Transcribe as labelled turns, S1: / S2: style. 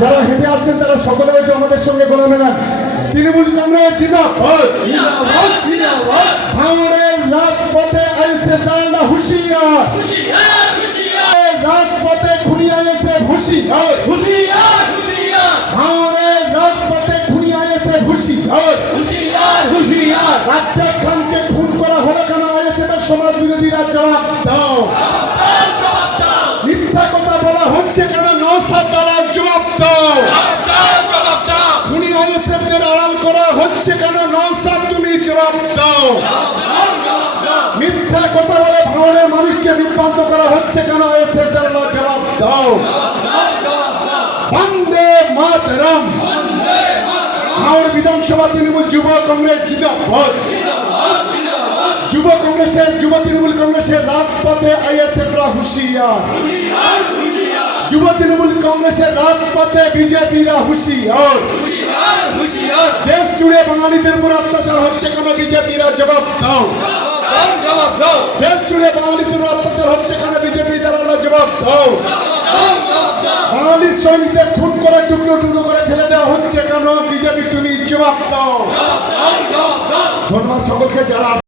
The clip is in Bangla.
S1: যারা হেঁটে আসছেন তারা সকলে হয়তো আমাদের সঙ্গে গোলা মেলান তৃণমূল কংগ্রেস জিন্দাবাদ।
S2: জিন্দাবাদ জিন্দাবাদ।
S1: ভাঙড়ের রাজপথে আইসে দাঁড়া হুশিয়ার। রাজপথে খুনিয়া এসে হুশিয়ার। ভাঙড়ের রাজপথে খুনিয়া এসে হুশিয়ার। রাজ্জাক খানকে খুন করা হলো কেন? আইএসএফ সমাজ বিরোধীরা জবাব দাও।
S2: দাও।
S1: খুনি আইএসএফ আড়াল করা হচ্ছে কেন? নৌসাদ তুমি জবাব দাও। মিথ্যা কথা বলে ভাঙড়ের মানুষকে বিভ্রান্ত করা হচ্ছে কেন? আইএসএফ দের জবাব দাও। বন্দে মাতরম। ভাঙড় বিধানসভা তৃণমূল যুব কংগ্রেস জিন্দাবাদ। যুব কংগ্রেসের যুব তৃণমূল কংগ্রেসের রাজপথে আইএসএফরা হুঁশিয়ার। যুব তৃণমূল কংগ্রেসের রাজপথে বিজেপিরা হুঁশিয়ার।
S2: হুশিয়ার
S1: দেশ জুড়ে বাঙালিদের উপর অত্যাচার হচ্ছে কেন বিজেপিরা? জবাব দাও।
S2: জবাব দাও
S1: দেশ জুড়ে বাঙালিদের উপর অত্যাচার হচ্ছে কেন বিজেপি তারা জবাব দাও। বাঙালি শ্রমিকদের খুন করে টুকরো টুকরো করে ফেলে দেওয়া হচ্ছে কেন? বিজেপি তুমি জবাব দাও। ধন্যবাদ সকলকে যারা